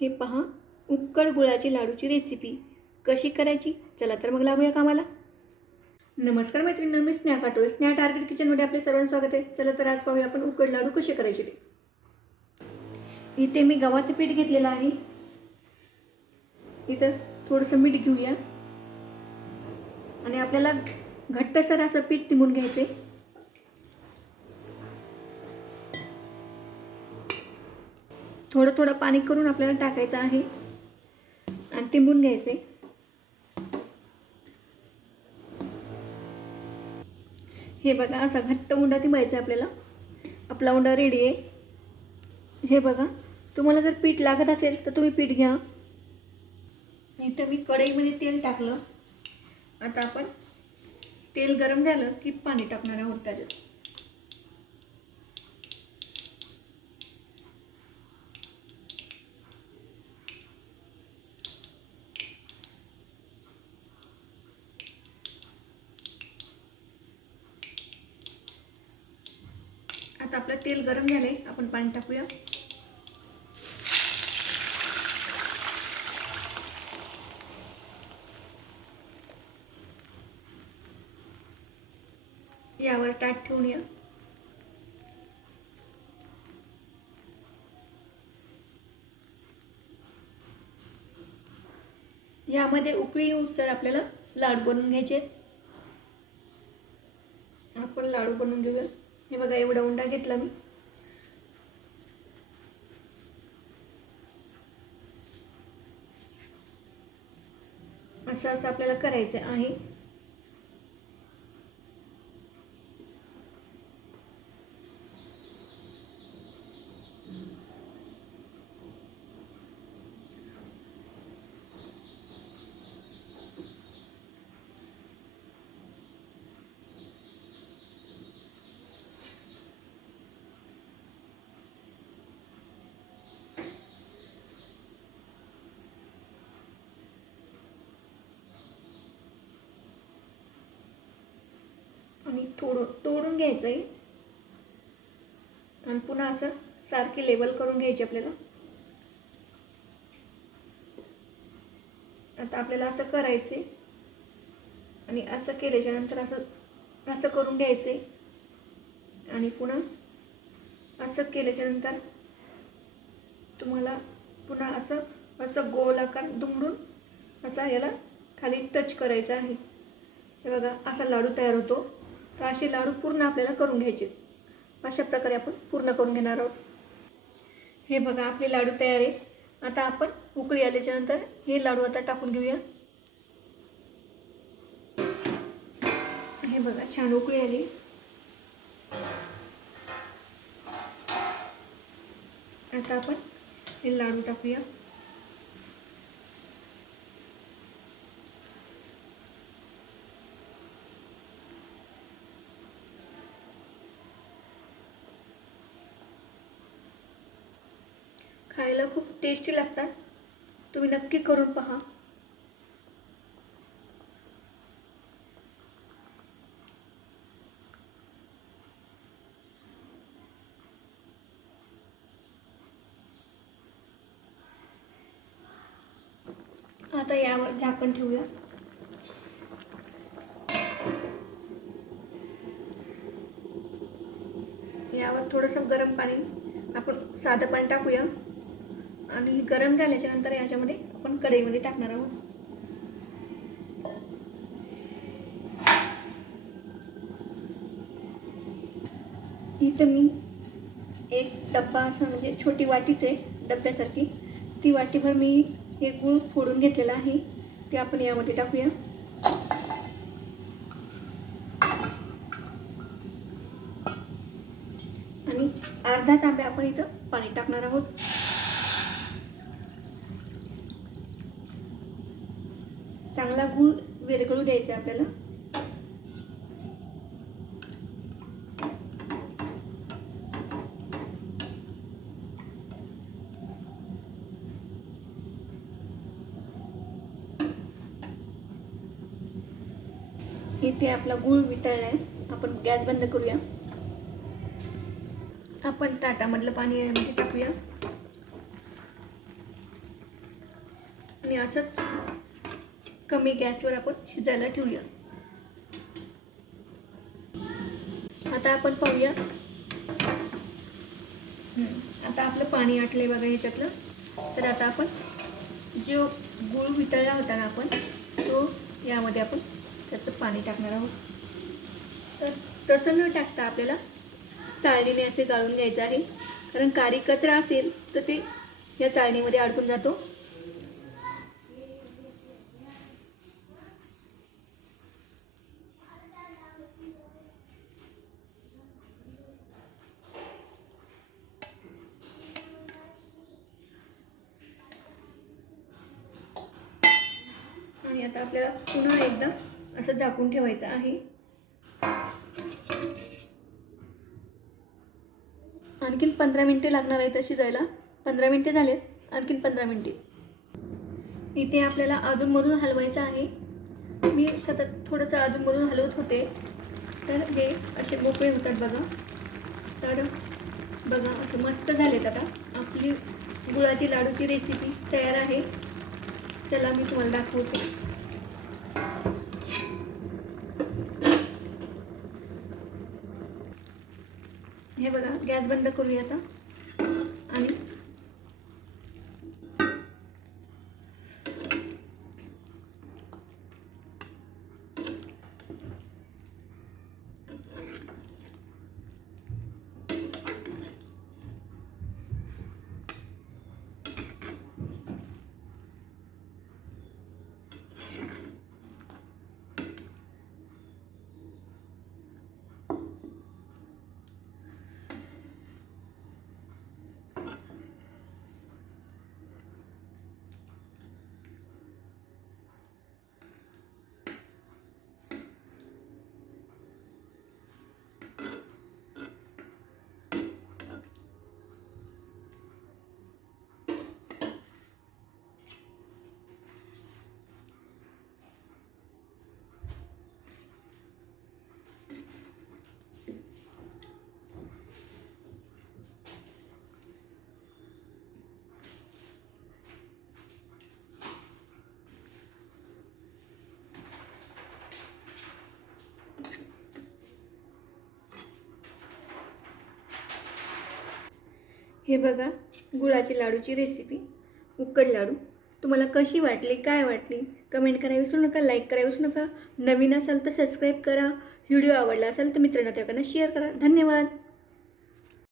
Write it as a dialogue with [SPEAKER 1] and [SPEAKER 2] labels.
[SPEAKER 1] हे पहा उक्कड गुळाची लाडूची रेसिपी कशी करायची? चला तर मग लागूया कामाला. नमस्कार मैत्रिणी मी स्नेहा काटोळे. स्नेहा टार्गेट किचनमध्ये आपले सर्वांचं स्वागत आहे. चला तर आज पाहूया आपण उकड लाडू कसे करायचे ते. इथे मी गव्हाचं पीठ घेतलेलं आहे. इथं थोडंसं मीठ घेऊया. आणि आपल्याला घट्टसर असं पीठ तिमून घ्यायचं आहे थोडं थोडं पाणी करून आपल्याला टाकायचं आहे. आणि तिंबून घ्यायचे हे बघा असा घट्ट उंडा तिंबायचा आहे आपल्याला. आपला उंडा रेडी आहे. हे बघा तुम्हाला जर पीठ लागत असेल तर तुम्ही पीठ घ्या. इथं मी कढईमध्ये तेल टाकलं. आता आपण तेल गरम झालं की पाणी टाकणार आहोत त्याच्यात. आपलं तेल गरम झालंय आपण पाणी टाकूया. यावर ताट ठेवून या यामध्ये उकळी येऊन तर आपल्याला लाडू बनवून घ्यायचे आपण लाडू बनवून घेऊया. हे बघा एवढा उंडा घेतला मी. असं असं आपल्याला करायचं आहे. आणि थोडं तोडून घ्यायचं आहे आणि पुन्हा असं सारखी लेवल करून घ्यायची आपल्याला. आता आपल्याला असं करायचे आणि असं केल्याच्यानंतर असं असं करून घ्यायचे आणि पुन्हा असं केल्याच्यानंतर तुम्हाला पुन्हा असं असं गोल आकार दुमडून असा याला खाली टच करायचा आहे. हे बघा असा लाडू तयार होतो. तर असे लाडू पूर्ण आपल्याला करून घ्यायचे. अशा प्रकारे आपण पूर्ण करून घेणार आहोत. हे बघा आपले लाडू तयार आहे आता आपण उकळी आल्याच्यानंतर हे लाडू आता टाकून घेऊया. हे बघा छान उकळी आली. आता आपण हे लाडू टाकूया. खायला खूप टेस्टी लागतात. तुम्ही नक्की करून पहा. आता यावर झाकण ठेवूया. यावर थोडंसं गरम पाणी आपण साधं पाणी टाकूया. आणि गरम झाल्याच्यानंतर याच्यामध्ये आपण कढईमध्ये टाकणार आहोत. इथं मी एक डब्बा असा म्हणजे छोटी वाटीच आहे डब्यासारखी. ती वाटीभर मी हे गूळ फोडून घेतलेला आहे. ते आपण यामध्ये टाकूया. आणि अर्धा तांब्या आपण इथं पाणी टाकणार आहोत. चांगला गूळ विरघळू द्यायचा आपल्याला. इथे आपला गूळ वितळला आहे आपण गॅस बंद करूया. आपण ताटामधलं पाणी यामध्ये टाकूया. आणि असंच कमी गॅसवर आपण शिजायला ठेवूया. आता आपण पाहूया. आता आपलं पाणी आटले बघा ह्याच्यातलं. तर आता आपण जो गुळ वितळला होता ना आपण तो यामध्ये आपण त्याचं पाणी टाकणार आहोत. तर तसं न टाकता आपल्याला चाळणीने असे गाळून घ्यायचं आहे. कारण कारी कचरा असेल तर ते या चाळणीमध्ये अडकून जातो. आता आपल्याला पुन्हा एकदा असं झाकून ठेवायचं आहे. आणखीन पंधरा मिनटे लागणार आहेत शिजायला पंधरा मिनटे झालेत आणखीन पंधरा मिनटे. इथे आपल्याला अधूनमधून हलवायचं आहे. मी सतत थोडंसं अधूनमधून हलवत होते. तर हे असे मोकळे होतात बघा. तर बघा असे मस्त झालेत आता. आपली गुळाची लाडूची रेसिपी तयार आहे. चला मी तुम्हाला दाखवते हे बघा गॅस बंद करूया आता आणि हे बघा गुळाची लाडूची रेसिपी उकड लाडू. तुम्हाला कशी वाटली काय वाटली कमेंट करायला विसरू नका लाईक करायला विसरू नका. नवीन असाल तर सबस्क्राईब करा. व्हिडिओ आवडला असेल तर मित्रांना त्याकडनं शेअर करा. धन्यवाद.